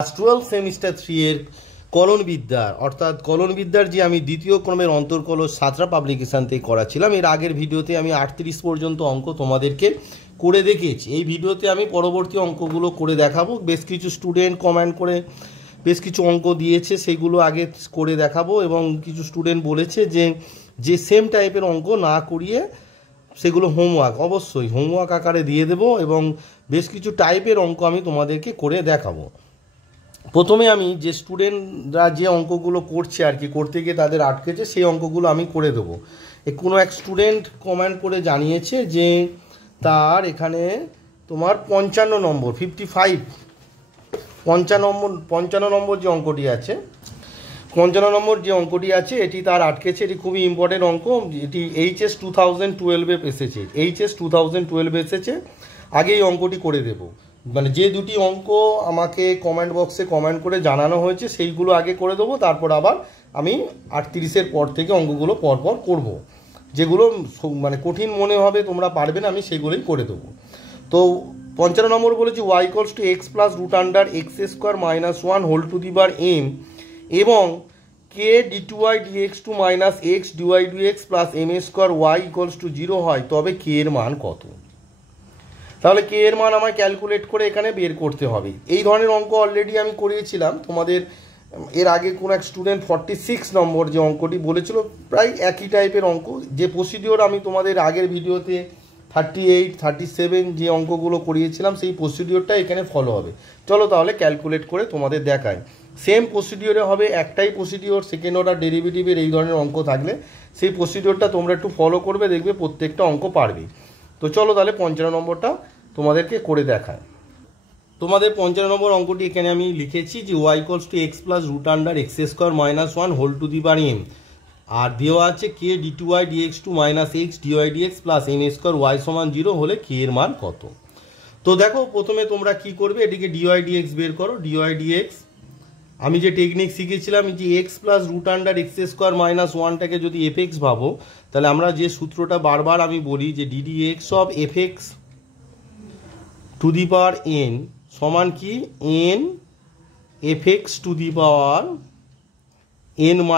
Class 12 semester 3 এর কলনবিদ্যার অর্থাৎ কলনবিদ্যার যে আমি দ্বিতীয় ক্রমের অন্তর্কলস সাঁতরা পাবলিকেশন থেকে করাছিলাম। এর আগের ভিডিওতে আমি 38 পর্যন্ত অঙ্ক তোমাদেরকে করে দেখিয়েছি। এই ভিডিওতে আমি পরবর্তী অঙ্কগুলো করে দেখাবো। বেশ কিছু স্টুডেন্ট কমেন্ট করে বেশ কিছু অঙ্ক দিয়েছে, সেগুলো আগে করে দেখাবো। এবং কিছু স্টুডেন্ট বলেছে যে সেম টাইপের অঙ্ক না করিয়ে সেগুলো হোমওয়ার্ক, অবশ্যই হোমওয়ার্ক আকারে দিয়ে দেবো এবং বেশ কিছু টাইপের অঙ্ক আমি তোমাদেরকে করে দেখাবো। প্রথমে আমি যে স্টুডেন্টরা যে অঙ্কগুলো করছে আর কি, করতে গিয়ে তাদের আটকেছে, সেই অঙ্কগুলো আমি করে দেবো। কোনো এক স্টুডেন্ট কমেন্ট করে জানিয়েছে যে তার এখানে তোমার 55 নম্বর 55 নম্বর যে অঙ্কটি আছে, 55 নম্বর যে অঙ্কটি আছে এটি তার আটকেছে। এটি খুবই ইম্পর্টেন্ট অঙ্ক। এটি HS 2012-এ এসেছে, HS 2012-এ এসেছে। আগে এই অঙ্কটি করে দেব, মানে যে দুটি অঙ্ক আমাকে কমেন্ট বক্সে কমেন্ট করে জানানো হয়েছে সেইগুলো আগে করে দেবো। তারপর আবার আমি 38-এর পর থেকে অঙ্কগুলো পরপর করব। যেগুলো মানে কঠিন মনে হবে, তোমরা পারবে না, আমি সেগুলোই করে দেবো। তো 55 নম্বর বলেছি y = x + √x² - 1 whole to the power m এবং k d2y dx2 - x dy dx + m² y = 0 হয়, তবে k এর মান কত? তাহলে k এর মান আমায় ক্যালকুলেট করে এখানে বের করতে হবে। এই ধরনের অঙ্ক অলরেডি আমি করিয়েছিলাম তোমাদের এর আগে। কোন এক স্টুডেন্ট 46 নম্বর যে অঙ্কটি বলেছিল, প্রায় একই টাইপের অঙ্ক। যে প্রসিডিওর আমি তোমাদের আগের ভিডিওতে 38, 37 যে অঙ্কগুলো করিয়েছিলাম, সেই প্রসিডিওরটা এখানে ফলো হবে। চলো তাহলে ক্যালকুলেট করে তোমাদের দেখায়। সেম প্রসিডিওরে হবে, একটাই প্রসিডিওর। সেকেন্ড অর্ডার ডেরিভেটিভের এই ধরনের অঙ্ক থাকলে সেই প্রসিডিওরটা তোমরা একটু ফলো করবে, দেখবে প্রত্যেকটা অঙ্ক পারবে। তো চলো তাহলে 55 নম্বরটা তোমাদেরকে করে দেখায়। তোমাদের 55 নম্বর অঙ্কটি এখানে আমি লিখেছি যে y = x + √x² - 1 whole to the power m, আর দেওয়া আছে k d2y dx2 - x dy dx + m² y = 0 হলে k এর মান কত? তো দেখো, প্রথমে তোমরা কি করবে, এটিকে dy dx বের করো। dy dx আমি যে টেকনিক শিখেছিলাম, যে x + √x² - 1টাকে যদি fx ভাবো, তাহলে আমরা যে সূত্রটা বারবার আমি বলি যে ddx of fx to the power n সমান কি n fx to the power n -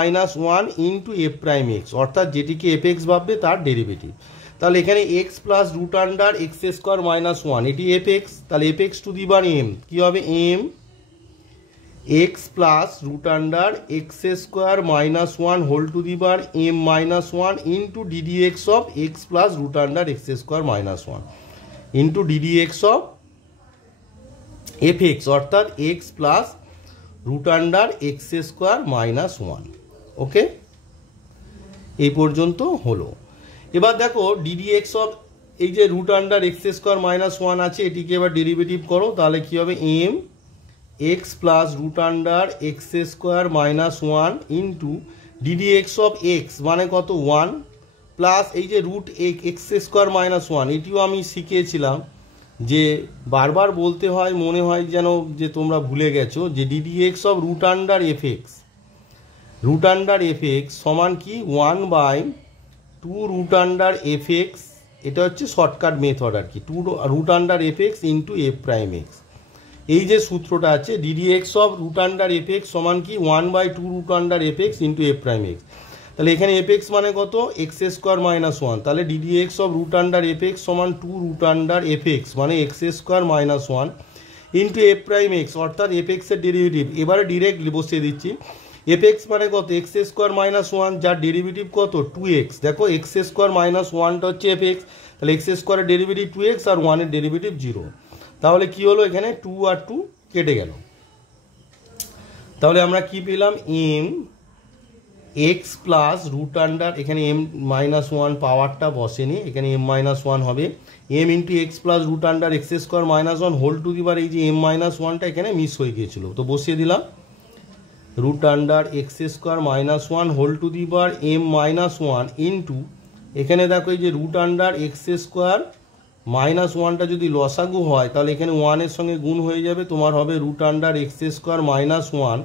1 into f'(x), অর্থাৎ যেটিকে fx ভাববে তার ডেরিভেটিভ। তাহলে এখানে x + √x² - 1 এটি fx, তাহলে fx to the power m কি হবে, m x + √x² - 1 whole to the power m - 1 into ddx of x + √x² - 1 into ddx of fx, অর্থাৎ x + √x² - 1। ওকে, এই পর্যন্ত হলো। এবার দেখো ddx of এই যে √x² - 1 আছে, এটিকে এবার ডেরিভেটিভ করো। তাহলে কি হবে, m x + √x² - 1 into ddx of x মানে কত 1 প্লাস এই যে √x² - 1, এটিও আমি শিখিয়েছিলাম যে বারবার বলতে হয়, মনে হয় যেন যে তোমরা ভুলে গেছো, যে ddx of √fx সমান কি 1/2 √fx। এটা হচ্ছে শর্টকাট মেথড আর কি, 2 √fx ইন্টু f'(x). এই যে সূত্রটা আছে ddx of √fx সমান কি 1/2 √fx ইন্টু f'(x). তাহলে এখানে fx মানে কত, x² - 1, তাহলে ddx of √fx সমান 2 √fx মানে x² - 1 ইন্টু f'(x), অর্থাৎ fx এর ডেরিভেটিভ। এবারে ডিরেক্ট বসিয়ে দিচ্ছি, fx মানে কত, x² - 1, যার ডেরিভেটিভ কত 2x। দেখো x² - 1টা হচ্ছে fx, তাহলে x² এর ডেরিভেটিভ 2x আর 1 এর ডেরিভেটিভ 0। তাহলে কি হলো, এখানে 2 আর 2 কেটে গেল। তাহলে আমরা কি পেলাম, m x প্লাস এখানে m - 1 পাওয়ারটা বসেনি, এখানে m - 1 হবে, m into x plus √x² - 1 whole to the power এই যে m - 1টা এখানে মিস হয়ে গিয়েছিল, তো বসিয়ে দিলাম √x² - 1 whole to the power m - 1 into এখানে দেখো এই যে √x² - 1টা যদি লসাগু হয়, তাহলে এখানে 1 এর সঙ্গে গুণ হয়ে যাবে, তোমার হবে √x² - 1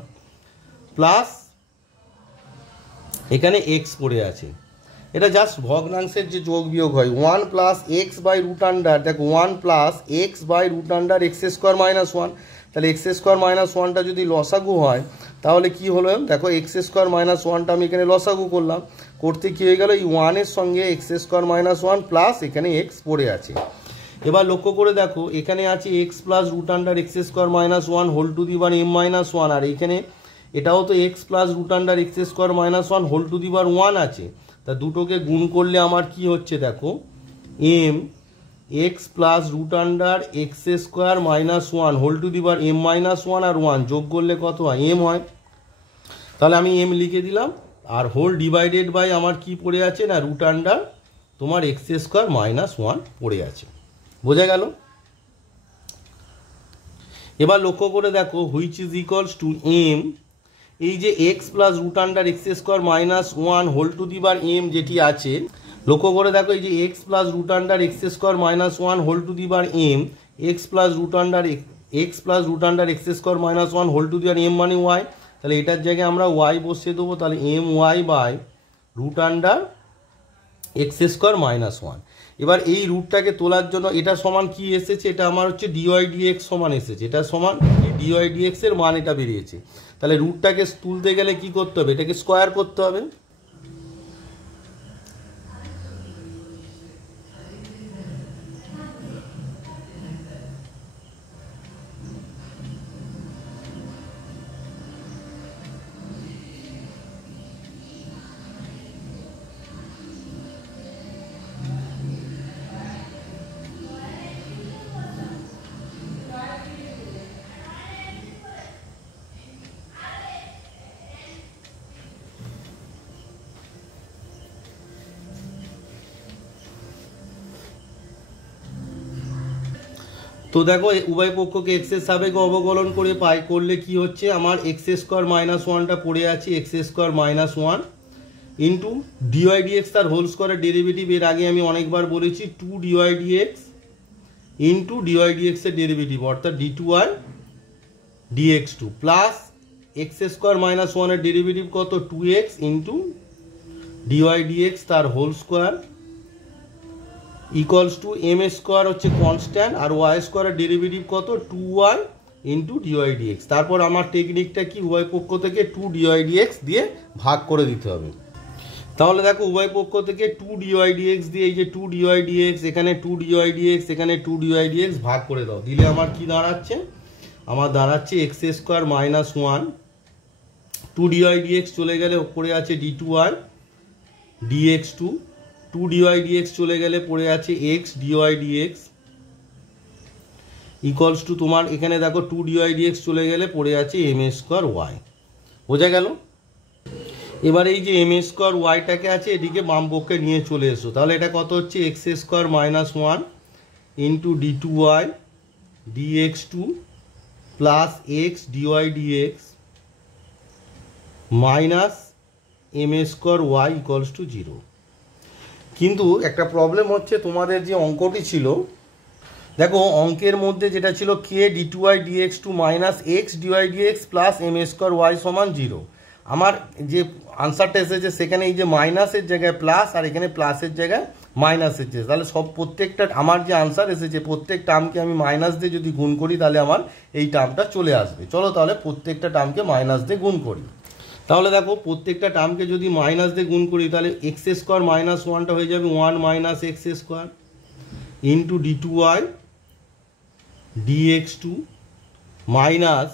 প্লাস এখানে x পড়ে আছে। এটা জাস্ট ভগ্নাংশের যে যোগ বিয়োগ হয়, 1 + x/√, দেখো 1 + x/√x² - 1, তাহলে এক্স স্কোয়ার মাইনাস ওয়ানটা যদি লসাগু হয় তাহলে কি হলো, দেখো এক্স স্কোয়ার মাইনাস ওয়ানটা আমি এখানে লসাগু করলাম, করতে কী হয়ে গেল, এই ওয়ানের সঙ্গে x square minus one plus এখানে এক্স পড়ে আছে। এবার লক্ষ্য করে দেখো এখানে আছে x plus root under x square minus one whole to the power M minus one, আর এখানে এটাও তো x plus root under x square minus one whole to the power one আছে। তা দুটোকে গুণ করলে আমার কি হচ্ছে দেখো, m x plus root under x square minus one whole to the power M minus one আর ওয়ান যোগ করলে কত হয়, এম হয়। তাহলে আমি এম লিখে দিলাম, আর হোল ডিভাইডেড বাই আমার কি পড়ে আছে না রুট আন্ডার তোমার এক্স স্কোয়ার মাইনাস ওয়ান পড়ে আছে। বোঝা গেল? এবার লক্ষ্য করে দেখো which is equals to M, এই যে X plus root under x square minus one whole to the power M যেটি আছে, লক্ষ্য করে দেখো এই যে X plus root under x square minus one whole to the power M, x plus root under x square minus one whole to the power M মানে Y, তাহলে এটার জায়গায় আমরা ওয়াই বসিয়ে দেবো, তাহলে M Y by root under x square minus one. এবার এই রুটটাকে তোলার জন্য এটা সমান কি এসেছে, এটা আমার হচ্ছে ডিওয়াই ডিএক্স সমান এসেছে, এটা সমান ডিওয়াই ডিএক্স এর মান এটা বেরিয়েছে। তাহলে রুটটাকে তুলতে গেলে কি করতে হবে, এটাকে স্কোয়ার করতে হবে। তো দেখো উভয় পক্ষকে এক্স এর সাপেক্ষে অবকলন করে পাই করলে কি হচ্ছে, আমার এক্স স্কোয়ার মাইনাস ওয়ানটা পড়ে আছে x square minus one into dy dx তার হোল স্কোয়ারের ডেরিভেটিভ, এর আগে আমি অনেকবার বলেছি two dy dx into dy dx এর ডেরিভেটিভ অর্থাৎ d two Y dx two plus x square minus ওয়ানের ডেরিভেটিভ কত two x into dy dx তার whole square equals to m square হচ্ছে কনস্ট্যান্ট আর ওয়াই স্কোয়ারের ডেরিভেটিভ কত two y into dy dx. তারপর আমার টেকনিকটা কি, উভয় পক্ষ থেকে টু ডিওয়াই ডিএক্স দিয়ে ভাগ করে দিতে হবে। তাহলে দেখো উভয় পক্ষ থেকে টু ডিওয়াই ডিএক্স দিয়ে এই যে টু ডিওয়াই ডিএক্স এখানে টু ডিওয়াই ডিএক্স এখানে টু ডিওয়াই ডিএক্স ভাগ করে দাও, দিলে আমার কি দাঁড়াচ্ছে, আমার দাঁড়াচ্ছে X square minus one, two dy DX চলে গেলে ওপরে আছে D two Y dx two, two dy DX চলে গেলে পড়ে আছে X dy DX equals to তোমার এখানে দেখো টু ডিওয়াই ডিএক্স চলে গেলে পড়ে আছে এম স্কোয়ার ওয়াই। বোঝা গেল? এবার এই যে এম স্কোয়ার ওয়াইটাকে আছে এদিকে বাম পক্ষে নিয়ে চলে এসো, তাহলে এটা কত হচ্ছে X square minus one into D two Y dx two plus X dy DX minus M square Y equals to zero. কিন্তু একটা প্রবলেম হচ্ছে তোমাদের যে অঙ্কটি ছিল, দেখো অঙ্কের মধ্যে যেটা ছিল K D two Y dx two minus x dy dx plus M square Y সমান জিরো, আমার যে আনসারটা এসেছে সেখানে এই যে মাইনাসের জায়গায় প্লাস আর এখানে প্লাসের জায়গায় মাইনাস এসেছে, তাহলে সব প্রত্যেকটা আমার যে আনসার এসেছে প্রত্যেক টার্মকে আমি মাইনাস দিয়ে যদি গুণ করি তাহলে আমার এই টার্মটা চলে আসবে। চলো তাহলে প্রত্যেকটা টার্মকে মাইনাস দিয়ে গুণ করি। তাহলে দেখো প্রত্যেকটা টার্মকে যদি মাইনাস দিয়ে গুণ করি তাহলে এক্স স্কোয়ার মাইনাস ওয়ানটা হয়ে যাবে one minus x square into D two Y dx two minus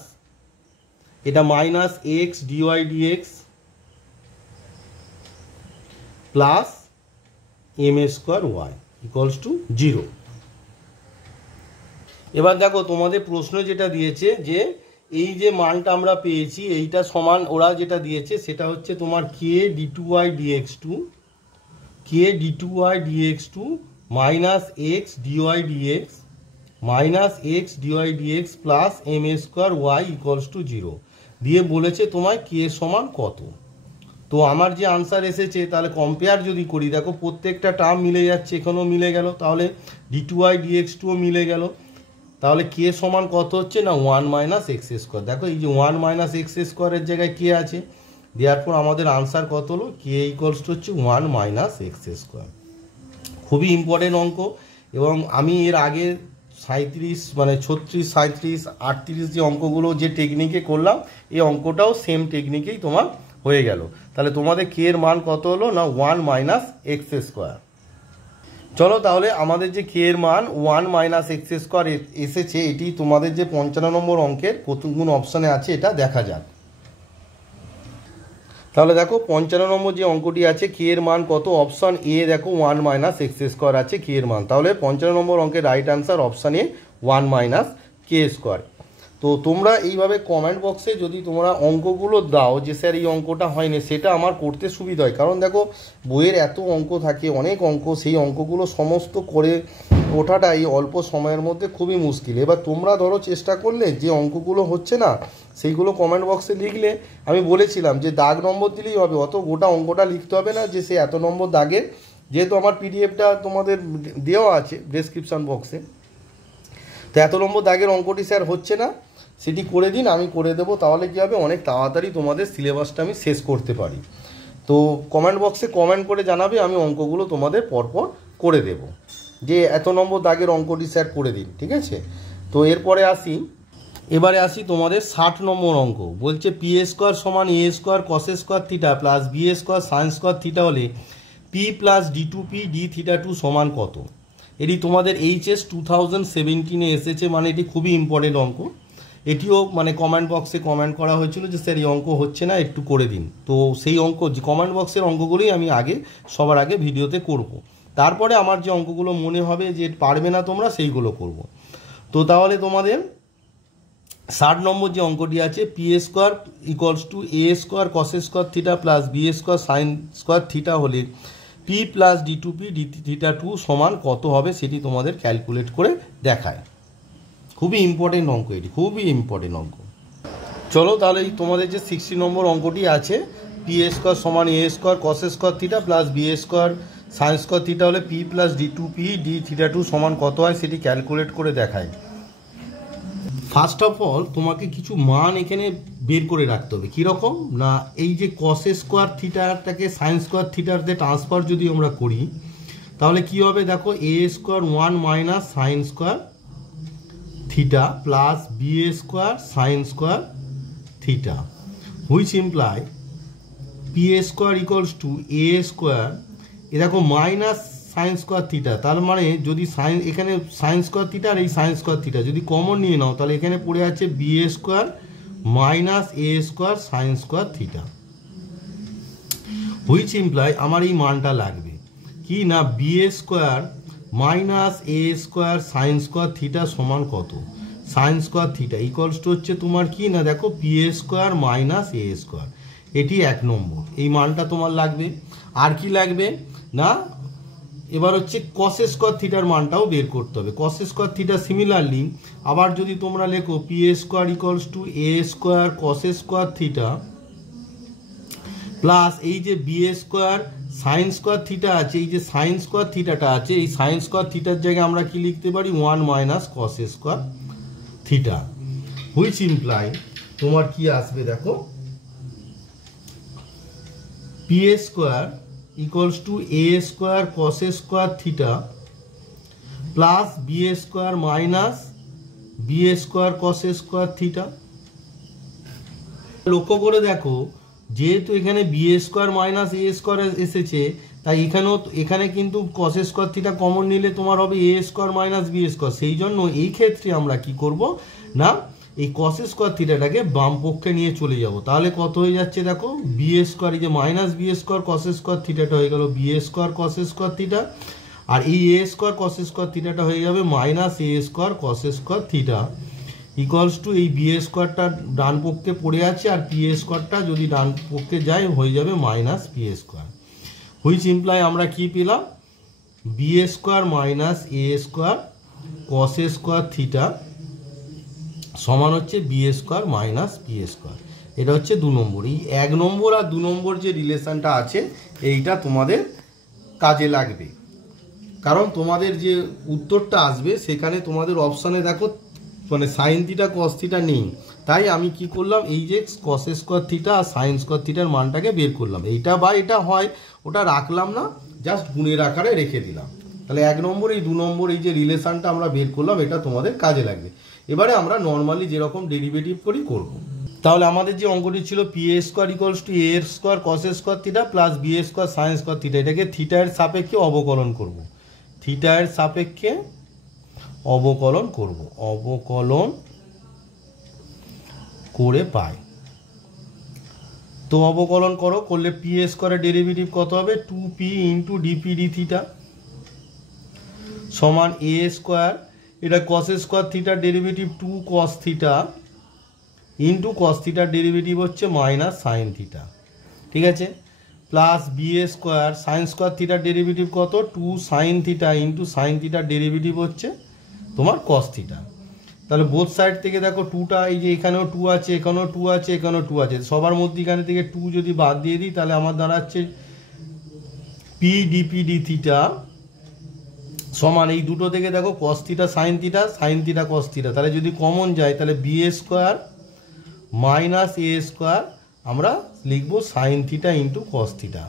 এটা minus x dy dx plus M square Y equals to zero. এবার দেখো তোমাদের প্রশ্ন যেটা দিয়েছে যে এই যে মানটা আমরা পেয়েছি এইটা সমান ওরা যেটা দিয়েছে সেটা হচ্ছে তোমার K D two Y dx two minus x dy DX minus x dy dx plus M square Y equals to zero দিয়ে বলেছে তোমায় কে সমান কত। তো আমার যে আনসার এসেছে তাহলে কম্পেয়ার যদি করি দেখো প্রত্যেকটা টার্ম মিলে যাচ্ছে, এখানেও মিলে গেল, তাহলে ডি টু ওয়াই ডিএক্স টুও মিলে গেল, তাহলে কে সমান কত হচ্ছে না ওয়ান মাইনাস এক্স স্কোয়ার। দেখো এই যে ওয়ান মাইনাস এক্স স্কোয়ারের জায়গায় কে আছে, দেওয়ার পর আমাদের আনসার কত হলো কে ইকুয়ালস টু হচ্ছে ওয়ান মাইনাস এক্স স্কোয়ার। খুবই ইম্পর্টেন্ট অঙ্ক এবং আমি এর আগে 37 মানে 36, 37, 38 যে অঙ্কগুলো যে টেকনিকে করলাম এই অঙ্কটাও সেম টেকনিকেই তোমার হয়ে গেল। তাহলে তোমাদের কে এর মান কত হলো না 1 মাইনাস এক্স স্কোয়ার। চলো তাহলে আমাদের যে কে এর মান 1 মাইনাস এক্স স্কোয়ার এসেছে, এটি তোমাদের যে 55 নম্বর অঙ্কের কোন অপশানে আছে এটা দেখা যাক। তাহলে দেখো 55 নম্বর যে অঙ্কটি আছে কে এর মান কত, অপশান এ দেখো 1 মাইনাস এক্স স্কোয়ার আছে কে এর মান। তাহলে 55 নম্বর অঙ্কের right answer option A 1 minus K square. তো তোমরা এইভাবে কমেন্ট বক্সে যদি তোমরা অঙ্কগুলো দাও যে স্যার এই অঙ্কটা হয়নি, সেটা আমার করতে সুবিধা হয়। কারণ দেখো বইয়ের এত অঙ্ক থাকে, অনেক অঙ্ক, সেই অঙ্কগুলো সমস্ত করে ওঠাটা এই অল্প সময়ের মধ্যে খুবই মুশকিল। এবার তোমরা ধরো চেষ্টা করলে যে অঙ্কগুলো হচ্ছে না সেইগুলো কমেন্ট বক্সে লিখলে, আমি বলেছিলাম যে দাগ নম্বর দিলেই হবে, অত গোটা অঙ্কটা লিখতে হবে না যে সে এত নম্বর দাগে। যেহেতু আমার পিডিএফটা তোমাদের দেওয়া আছে ডেসক্রিপশান বক্সে, তো এত নম্বর দাগের অঙ্কটি স্যার হচ্ছে না সেটি করে দিন, আমি করে দেবো। তাহলে কী হবে, অনেক তাড়াতাড়ি তোমাদের সিলেবাসটা আমি শেষ করতে পারি। তো কমেন্ট বক্সে কমেন্ট করে জানাবে, আমি অঙ্কগুলো তোমাদের পরপর করে দেব যে এত নম্বর দাগের অঙ্কটি স্যার করে দিন, ঠিক আছে। তো এবারে আসি তোমাদের 60 নম্বর অঙ্ক। বলছে পি স্কোয়ার সমান এ square cos square theta plus B square sine square theta হলে p plus D two P D theta two সমান কত। এটি তোমাদের এইচএস 2017 এসেছে, মানে এটি খুবই ইম্পর্টেন্ট অঙ্ক। এটিও মানে কমেন্ট বক্সে কমেন্ট করা হয়েছিল যে স্যার এই অঙ্ক হচ্ছে না একটু করে দিন। তো সেই অঙ্ক কমেন্ট বক্সের অঙ্কগুলোই আমি সবার আগে ভিডিওতে করব। তারপরে আমার যে অঙ্কগুলো মনে হবে যে পারবে না তোমরা সেইগুলো করব। তো তাহলে তোমাদের 60 নম্বর যে অঙ্কটি আছে p square equals to A square cos square theta plus B square sine square theta হলে p plus D two P D theta two সমান কত হবে সেটি তোমাদের ক্যালকুলেট করে দেখায়। খুবই ইম্পর্টেন্ট অঙ্ক, এটি খুবই ইম্পর্টেন্ট অঙ্ক। চলো তাহলে তোমাদের যে 60 নম্বর অঙ্কটি আছে পি স্কোয়ার সমান এ square cos square theta plus B square sine square theta হলে p plus D two P D theta two সমান কত হয় সেটি ক্যালকুলেট করে দেখায়। ফার্স্ট অফ অল তোমাকে কিছু মান এখানে বের করে রাখতে হবে। কীরকম না, এই যে কস স্কোয়ার থিটাটাকে সাইন স্কোয়ার থিটারতে ট্রান্সফার যদি আমরা করি তাহলে কি হবে, দেখো a square 1 minus sine square theta plus B square sine square theta which imply p square equals to A square, এ দেখো মাইনাস সাইন স্কোয়ার থিটা। তার মানে যদি এখানে সাইন স্কোয়ার থিটা আর এই সাইন স্কোয়ার থিটা যদি কমন নিয়ে নাও তাহলে এখানে পড়ে আছে B square minus A square sine square theta which imply আমার এই মানটা লাগবে কি না বি স্কোয়ার মাইনাস এ স্কোয়ার সাইন স্কোয়ার থিটা সমান কত, sine square theta equals to হচ্ছে তোমার কি না দেখো পি স্কোয়ার মাইনাস এ স্কোয়ার, এটি 1 নম্বর, এই মানটা তোমার লাগবে। আর কি লাগবে না, এবার হচ্ছে কস স্কোয়ার থিটার মানটাও বের করতে হবে। কস স্কোয়ার থিটা সিমিলারলি আবার যদি তোমরা লেখো P square equals to A square cos square theta plus এই যে B square sine square theta আছে, এই যে সাইন স্কোয়ার থিটাটা আছে, এই সাইন স্কোয়ার থিটার জায়গায় আমরা কি লিখতে পারি 1 minus cos square theta which imply তোমার কি আসবে দেখো P square equals to A square cos square theta plus B square minus B square cos square theta. লক্ষ্য করে দেখো যেহেতু এখানে বি স্কোয়ার মাইনাস এ স্কোয়ার এসেছে তাই এখানে কিন্তু কস স্কোয়ার থিটা কমন নিলে তোমার হবে a square minus B square. সেই জন্য এই ক্ষেত্রে আমরা কি করব না এই কস স্কোয়ার থিটাটাকে বাম পক্ষে নিয়ে চলে যাব। তাহলে কত হয়ে যাচ্ছে দেখো বি স্কোয়ার, এই যে minus B square cos square থিটাটা হয়ে গেল b square cos square theta, আর এই এ স্কোয়ার কস স্কোয়ার থিটাটা হয়ে যাবে minus A square cos square theta equals to এই বি স্কোয়ারটা ডান পক্ষে পড়ে আছে আর পি স্কোয়ারটা যদি ডান পক্ষে যায় হয়ে যাবে minus P square which imply আমরা কি পেলাম বি স্কোয়ার মাইনাস এ স্কোয়ার কস স্কোয়ার থিটা সমান হচ্ছে B square minus P square. এটা হচ্ছে 2 নম্বর। এই 1 নম্বর আর 2 নম্বর যে রিলেশনটা আছে এইটা তোমাদের কাজে লাগবে, কারণ তোমাদের যে উত্তরটা আসবে সেখানে তোমাদের অপশানে দেখো মানে সাইন থিটা কস থিটা নেই, তাই আমি কি করলাম এই যে কস স্কোয়ার থিটা আর সাইন স্কোয়ার থিটার মানটাকে বের করলাম। এইটা বা এটা হয় ওটা রাখলাম না, জাস্ট গুণের আকারে রেখে দিলাম। তাহলে 1 নম্বর এই 2 নম্বর এই যে রিলেশনটা আমরা বের করলাম এটা তোমাদের কাজে লাগবে। এবারে আমরা নর্মালি যেরকম ডেরিভেটিভ করি করব। তাহলে আমাদের যে অঙ্কটি ছিল P A square equals to A square cos square theta plus B A square sine square theta, এটাকে থিটা এর সাপেক্ষে অবকলন করব। থিটা এর সাপেক্ষে অবকলন করব, অবকলন করে পাই। তো অবকলন করো, করলে পি এ স্কোয়ারের ডেরিভেটিভ কত হবে 2p into DP D theta সমান এ স্কোয়ার, এটা কস স্কোয়ার থিটার ডেরিভেটিভ 2 কস থিটা ইন্টু কস থিটার ডেরিভেটিভ হচ্ছে মাইনাস সাইন থিটা, ঠিক আছে, প্লাস বি এ স্কোয়ার সাইন স্কোয়ার থিটার ডেরিভেটিভ কত 2 সাইন থিটা ইন্টু সাইন থিটার ডেরিভেটিভ হচ্ছে তোমার কস থিটা। তাহলে বোথ সাইড থেকে দেখো 2টা, এই যে এখানেও 2 আছে, এখানেও 2 আছে, এখানেও 2 আছে, সবার মধ্যে এখানে থেকে 2 যদি বাদ দিয়ে দিই তাহলে আমার দাঁড়াচ্ছে পি ডিপি ডি থিটা সমান এই দুটো থেকে দেখো cos theta sine theta, sign theta cos theta, তাহলে যদি কমন যায় তাহলে বি এ স্কোয়ার মাইনাস এ স্কোয়ার আমরা লিখবো sine theta into cos theta.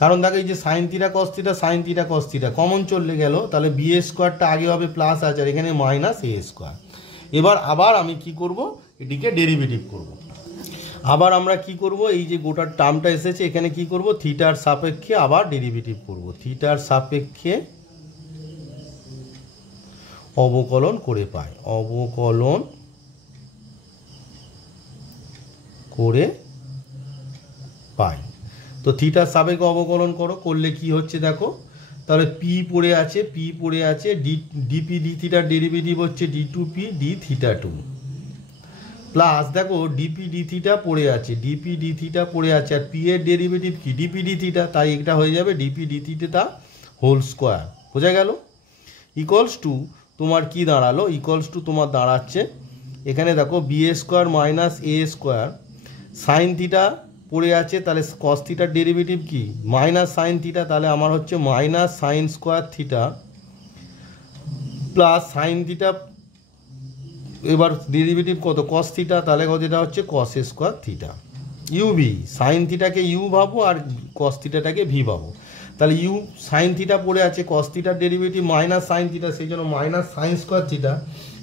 কারণ দেখো এই যে sign theta cos theta, sign theta cos theta common চলে গেল, তাহলে বি এ স্কোয়ারটা আগে হবে প্লাস আছে আর এখানে মাইনাস এ স্কোয়ার। এবার আবার আমি কি করব, এটিকে ডেরিভেটিভ করব। আবার আমরা কি করব, এই যে গোটার টার্মটা এসেছে এখানে কি করব, থিটার সাপেক্ষে আবার ডেরিভেটিভ করব, থিটার সাপেক্ষে অবকলন করে পাই, অবকলন করে পাই। তো থিটার সাপেক্ষে অবকলন করো, করলে কি হচ্ছে দেখো, তাহলে পি পড়ে আছে, পি পড়ে আছে, ডিপি ডি থিটার ডেরিভেটিভ হচ্ছে D two P D theta two, plus দেখো ডিপি ডি থিটা পড়ে আছে, ডিপি ডি থিটা পড়ে আছে, আর পি এর ডেরিভেটিভ কি ডিপি ডি থিটা, তাই এটা হয়ে যাবে DP D theta whole square. বোঝা গেল? ইকুয়ালস টু তোমার কি দাঁড়ালো, ইকুয়ালস টু তোমার দাঁড়াচ্ছে এখানে দেখো বি এ স্কোয়ার মাইনাস এ স্কোয়ার, সাইন থিটা পড়ে আছে, তাহলে কস থিটার ডেরিভেটিভ কি মাইনাস সাইন থিটা, তাহলে আমার হচ্ছে minus sine square theta plus sine theta, এবার ডেরিভেটিভ কত কস থিটা, তাহলে কত এটা হচ্ছে cos square theta. Uv sine থিটাকে ইউ ভাবো আর কস থিটাটাকে ভি ভাবো, তাহলে ইউ সাইন থিটা পড়ে আছে, কস থিটার ডেরিভেটিভ মাইনাস সাইন থিটা সেই জন্য মাইনাস সাইন স্কোয়ার থিটা,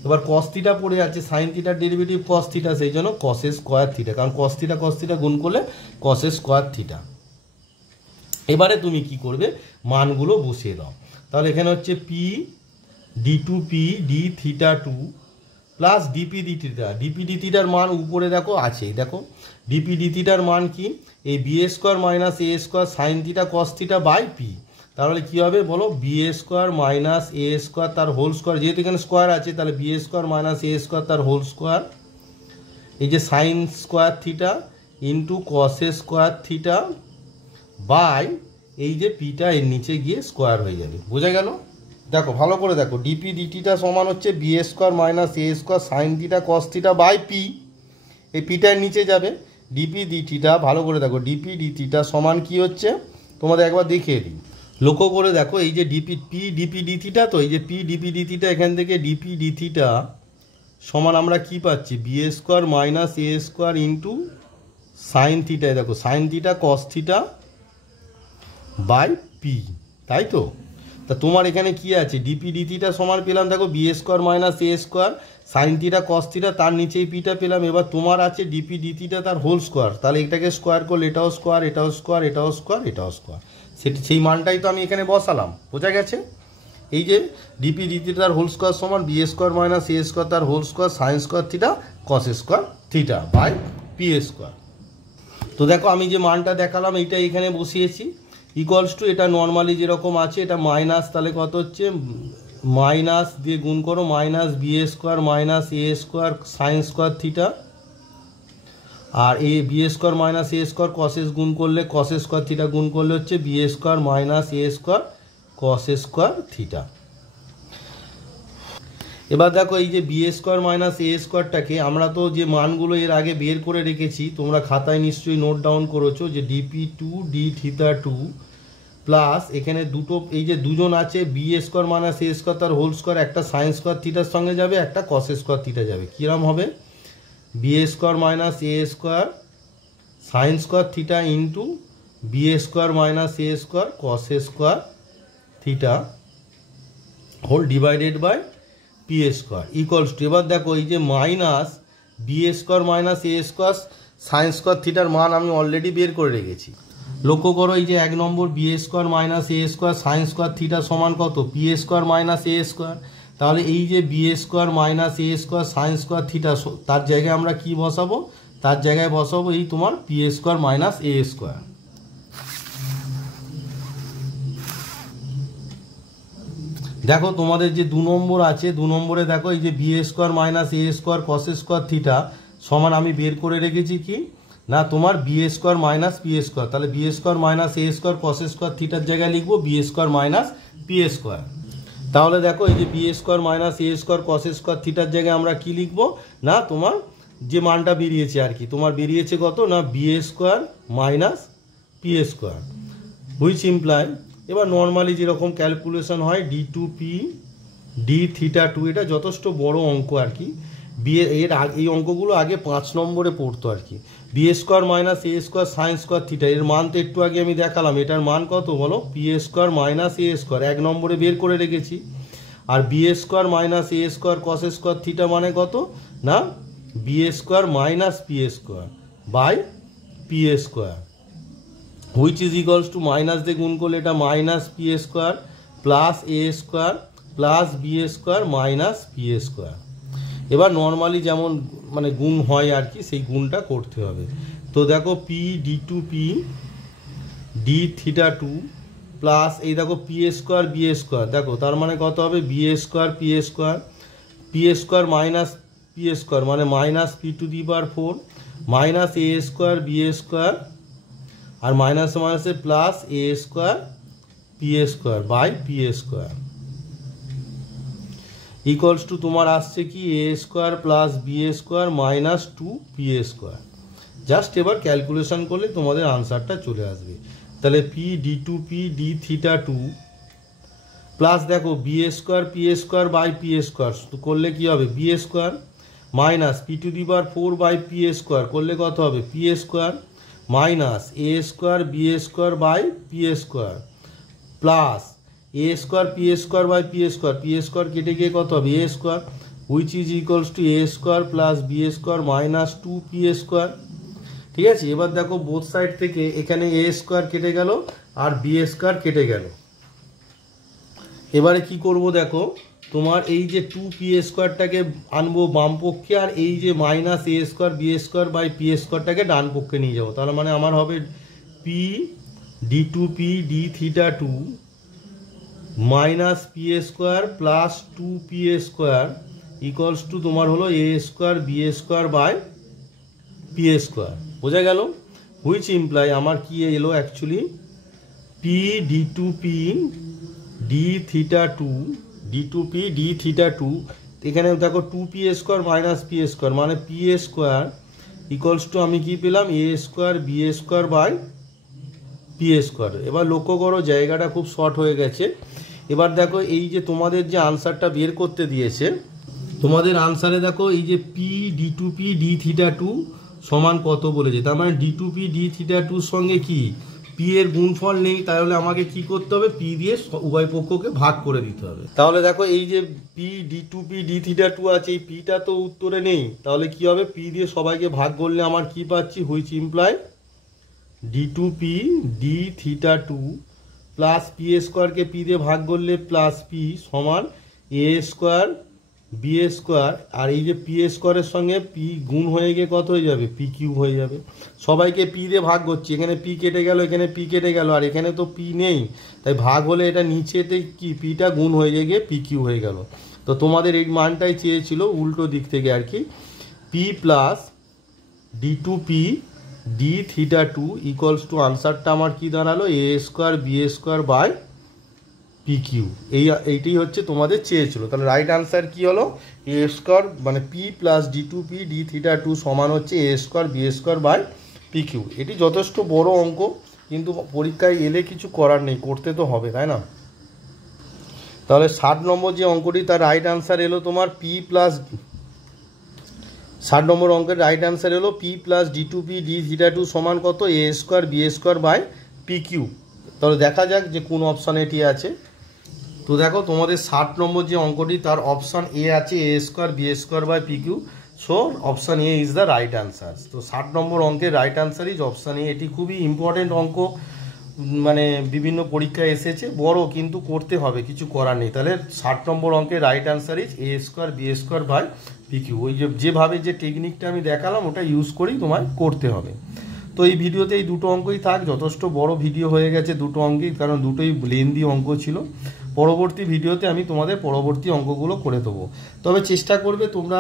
এবার কস থিটা পড়ে আছে, সাইন থিটার ডেরিভেটিভ কস থিটা সেই জন্য কস স্কোয়ার থিটা, কারণ কস থিটা গুণ করলে কস স্কোয়ার থিটা। এবারে তুমি কি করবে, মানগুলো বসিয়ে দাও, তাহলে এখানে হচ্ছে P D two P D theta two plus DP D theta, DP D থিটার মান উপরে দেখো আছে, দেখো ডিপি ডি থিটার মান কি এই B A square minus A square sine theta cos theta by P, তাহলে কী হবে বলো বি এ স্কোয়ার মাইনাস এ স্কোয়ার তার হোল স্কোয়ার, যেহেতু এখানে স্কোয়ার আছে তাহলে বি এ স্কোয়ার মাইনাস এ স্কোয়ার তার হোল স্কোয়ার, এই যে sine square theta into cos square theta by এই যে পিটা এর নিচে গিয়ে স্কোয়ার হয়ে যাবে। বোঝা গেল? দেখো ভালো করে দেখো, ডিপি ডিটিটা সমান হচ্ছে b A square minus A square sine theta cos theta by p, এই পিটার নিচে যাবে ডিপি ডিটিটা, ভালো করে দেখো ডিপি ডিটিটা সমান কি হচ্ছে তোমাদের একবার দেখিয়ে দিই, লক্ষ্য করে দেখো এই যে ডিপি ডি থিটা, তো এই যে পি ডিপি ডি থিটা এখান থেকে ডিপি ডি থিটা সমান আমরা কি পাচ্ছি বি এ স্কোয়ার মাইনাস এ স্কোয়ার ইন্টু সাইন থিটায় দেখো sine theta cos theta by p, তাই তো? তা তোমার এখানে কি আছে ডিপি ডি থিটা সমান পেলাম দেখো বি এ স্কোয়ার মাইনাস এ square sine theta cos theta, তার নিচেই পিটা পেলাম, এবার তোমার আছে ডিপি ডি থিটা তার হোল স্কোয়ার, তাহলে এটাকে স্কোয়ার করলে এটাও স্কোয়ার এটাও স্কোয়ার এটাও স্কোয়ার এটাও স্কোয়ার, সেই মানটাই তো আমি এখানে বসালাম। বোঝা গেছে? এই যে ডিপি ডি থিটার হোল স্কোয়ার সমান বি এ স্কোয়ার মাইনাস এ স্কোয়ার তার whole square sine square theta cos square theta by P square. তো দেখো আমি যে মানটা দেখালাম এইটা এখানে বসিয়েছি, ইকুয়ালস টু এটা নর্মালি যেরকম আছে এটা মাইনাস, তাহলে কত হচ্ছে মাইনাস দিয়ে গুণ করো minus B A square minus A square sine square theta, R A B A square minus A square কসেস গুণ করলে কস স্কোয়ার থিটা গুণ করলে হচ্ছে বি এ স্কোয়ার মাইনাস এ স্কোয়ার কস স্কোয়ার থিটা। এবার দেখো এই যে বি এ স্কোয়ার মাইনাস এ স্কোয়ারটাকে আমরা তো যে মানগুলো এর আগে বের করে রেখেছি তোমরা খাতায় নিশ্চয়ই নোট ডাউন করেছো, যে dp two d theta two plus এখানে দুটো এই যে দুজন আছে বি এ স্কোয়ার মাইনাস এ স্কোয়ার তার হোল স্কোয়ার, একটা সাইন স্কোয়ার থিটার সঙ্গে যাবে একটা কস স্কোয়ার থিটা যাবে, কীরকম হবে b A square minus A square sine square theta into b A square minus A square cos square theta whole divided by P square equals to, এবার দেখো এই যে মাইনাস বি স্কোয়ার মাইনাস এ square sine square থিটার মান আমি already বের করে রেখেছি। লক্ষ্য করো এই যে 1 নম্বর বি স্কোয়ার মাইনাস এ স্কোয়ার সাইন স্কোয়ার থিটা সমান কত, পি স্কোয়ার মাইনাস এ স্কোয়ার। তাহলে এই যে বি স্কোয়ার মাইনাস এ স্কোয়ার সাইন স্কোয়ার থিটা, তার জায়গায় আমরা কি বসাবো, তার জায়গায় বসাবো এই তোমার পি স্কোয়ার মাইনাস এ স্কোয়ার। দেখো তোমাদের যে 2 নম্বর আছে, 2 নম্বরে দেখো এই যে বি স্কোয়ার মাইনাস এ স্কোয়ার কস স্কোয়ার থিটা সমান আমি বের করে রেখেছি কি না তোমার b square minus P square. তাহলে বি স্কোয়ার মাইনাস এ স্কোয়ার কস স্কোয়ার থিটার জায়গায় লিখবো b square minus P square. তাহলে দেখো এই যে বি স্কোয়ার মাইনাস এ স্কোয়ার কস স্কোয়ার থিটার জায়গায় আমরা কি লিখবো না তোমার যে মানটা বেরিয়েছে আর কি, তোমার বেরিয়েছে কত না B square minus P square, which imply এবার নর্মালি যেরকম ক্যালকুলেশন হয় d two P D theta two, এটা যথেষ্ট বড় অঙ্ক আর কি। এই অঙ্কগুলো আগে 5 নম্বরে পড়তো আর কি। বি স্কোয়ার মাইনাস এ স্কোয়ার সাইন স্কোয়ার থিটা, এর মান তো একটু আগে আমি দেখালাম, এটার মান কত বলো, পি স্কোয়ার মাইনাস এ স্কোয়ার 1 নম্বরে বের করে রেখেছি। আর বি স্কোয়ার মাইনাস এ স্কোয়ার কস স্কোয়ার থিটা মানে কত না B square minus P square by P square, which is equals to minus দিয়ে গুণ করলে এটা minus P square plus a square plus B square minus P square. এবার normally যেমন মানে গুণ হয় আর কি, সেই গুণটা করতে হবে। তো দেখো p D two P D theta two plus এই দেখো পি স্কোয়ার বি স্কোয়ার, দেখো তার মানে কত হবে b square p square minus P square মানে minus p to the power 4 minus A square B square আর মাইনাস মাইনাসে plus a square p square by P square equals to তোমার আসছে কি a square plus B square minus 2 P square. Just এবার calculation করলে তোমাদের আনসারটা চলে আসবে। তাহলে p D two P D theta two plus দেখো b square by P square করলে কি হবে b square minus p to the power 4 by P square করলে কত হবে p square minus A square B square by P square plus a square by P square কেটে গিয়ে কত হবে a square, which is equals to A square plus B square minus 2 P square. ঠিক আছে, এবার দেখো বোথ সাইড থেকে এখানে এ স্কোয়ার কেটে গেল আর বি স্কোয়ার কেটে গেল। এবারে কি করব দেখো তোমার এই যে 2 পি স্কোয়ারটাকে আনবো বাম পক্ষে আর এই যে minus A square B square by P স্কোয়ারটাকে ডান পক্ষে নিয়ে যাবো। তাহলে মানে আমার হবে P D two P D theta two minus P square plus 2 P square equals to তোমার হলো A square B square by P square. বোঝা গেল, হুইচ ইমপ্লাই আমার কি এলো actually P D two P D theta two এখানে দেখো 2 P square minus P square মানে পি স্কোয়ার ইকুয়ালস টু আমি কি পেলাম A square B square by P square. এবার লক্ষ্য করো জায়গাটা খুব শর্ট হয়ে গেছে। এবার দেখো এই যে তোমাদের যে আনসারটা বের করতে দিয়েছে, তোমাদের আনসারে দেখো এই যে P D two P D theta two সমান কত বলেছে, তার মানে D two P D theta টুর সঙ্গে কি পি এর গুণফল নেই, তাহলে আমাকে কি করতে হবে পি দিয়ে উভয় পক্ষকে ভাগ করে দিতে হবে। তাহলে দেখো এই যে P D two P D theta two আছে, এই পিটা তো উত্তরে নেই, তাহলে কি হবে পি দিয়ে সবাইকে ভাগ করলে আমার কি পাচ্ছি which imply D two P D theta two plus P স্কোয়ারকে পি দিয়ে ভাগ করলে প্লাস পি সমান এ স্কোয়ার বি স্কোয়ার আর এই যে পি স্কোয়ারের সঙ্গে পি গুণ হয়ে গিয়ে কত হয়ে যাবে পি কিউ হয়ে যাবে। সবাইকে পি দিয়ে ভাগ করছি, এখানে পি কেটে গেল এখানে পি কেটে গেল আর এখানে তো পি নেই, তাই ভাগ হলে এটা নিচেতে কি পিটা গুণ হয়ে গিয়ে পি কিউ হয়ে গেল। তো তোমাদের এই মানটাই চেয়েছিল উল্টো দিক থেকে আর কি, P plus D two P D theta two equals to আনসারটা আমার কি দাঁড়ালো A square B square by P Q. এইটাই হচ্ছে তোমাদের চেয়েছিল। তাহলে রাইট আনসার কি হলো এ স্কোয়ার মানে P plus D two P D theta two সমান হচ্ছে A square B square by P Q. এটি যথেষ্ট বড় অঙ্ক, কিন্তু পরীক্ষায় এলে কিছু করার নেই, করতে তো হবে তাই না। তাহলে 60 নম্বর যে অঙ্কটি তার রাইট আনসার এলো তোমার পি প্লাস 60 নম্বর অঙ্কের রাইট আনসার হলো P plus D two P D theta two সমান কত A square B square by P Q. তাহলে দেখা যাক যে কোন অপশানে এটি আছে। তো দেখো তোমাদের 60 নম্বর যে অঙ্কটি তার অপশান এ আছে A square B square by P Q, so option A is the right answer. তো 60 নম্বর অঙ্কের right answer is option A. এটি খুবই ইম্পর্টেন্ট অঙ্ক, মানে বিভিন্ন পরীক্ষায় এসেছে, বড় কিন্তু করতে হবে, কিছু করার নেই। তাহলে 60 নম্বর অঙ্কের right answer is a square B square by P q. ওই যেভাবে যে টেকনিকটা আমি দেখালাম ওটা ইউজ করেই তোমায় করতে হবে। তো এই ভিডিওতে এই দুটো অঙ্কই থাক, যথেষ্ট বড় ভিডিও হয়ে গেছে দুটো অঙ্কেই, কারণ দুটোই লেন্দি অঙ্ক ছিল। পরবর্তী ভিডিওতে আমি তোমাদের পরবর্তী অঙ্কগুলো করে দেবো। তবে চেষ্টা করবে তোমরা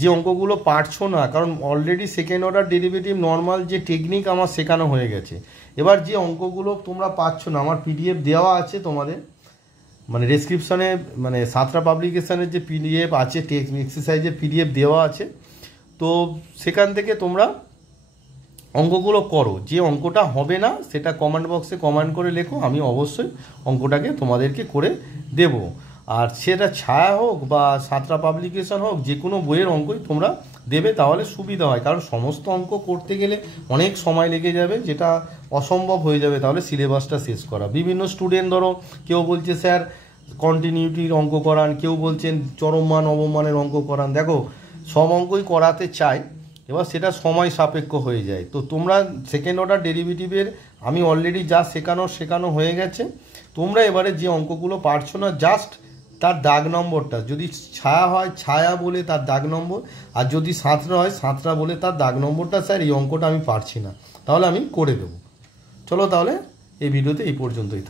যে অঙ্কগুলো পারছো না, কারণ already second order derivative normal যে টেকনিক আমার শেখানো হয়ে গেছে। এবার যে অঙ্কগুলো তোমরা পারছো না, আমার পিডিএফ দেওয়া আছে তোমাদের, মানে ডেসক্রিপশানে, মানে সাঁতরা পাবলিকেশানের যে পিডিএফ আছে, এক্সারসাইজের পিডিএফ দেওয়া আছে। তো সেখান থেকে তোমরা অঙ্কগুলো করো। যে অঙ্কটা হবে না সেটা কমেন্ট বক্সে কমেন্ট করে লেখো, আমি অবশ্যই অঙ্কটাকে তোমাদেরকে করে দেব। আর সেটা ছায়া হোক বা সাঁতরা পাবলিকেশন হোক, যে কোনো বইয়ের অঙ্কই তোমরা দেবে, তাহলে সুবিধা হয়। কারণ সমস্ত অঙ্ক করতে গেলে অনেক সময় লেগে যাবে, যেটা অসম্ভব হয়ে যাবে তাহলে সিলেবাসটা শেষ করা। বিভিন্ন স্টুডেন্ট ধরো কেউ বলছে স্যার কন্টিনিউটির অঙ্ক করান, কেউ বলছেন চরম মান অবমানের অঙ্ক করান। দেখো সব অঙ্কই করাতে চাই, এবার সেটা সময় সাপেক্ষ হয়ে যায়। তো তোমরা সেকেন্ড অর্ডার ডেরিভেটিভের আমি অলরেডি যা শেখানো হয়ে গেছে। তোমরা এবারে যে অঙ্কগুলো পারছো না, জাস্ট তার দাগ নম্বরটা, যদি ছায়া হয় ছায়া বলে তার দাগ নম্বর, আর যদি সাঁতরা হয় সাঁতরা বলে তার দাগ নম্বরটা, স্যার এই অঙ্কটা আমি পারছি না, তাহলে আমি করে দেবো। চলো তাহলে এই ভিডিওতে এই পর্যন্তই।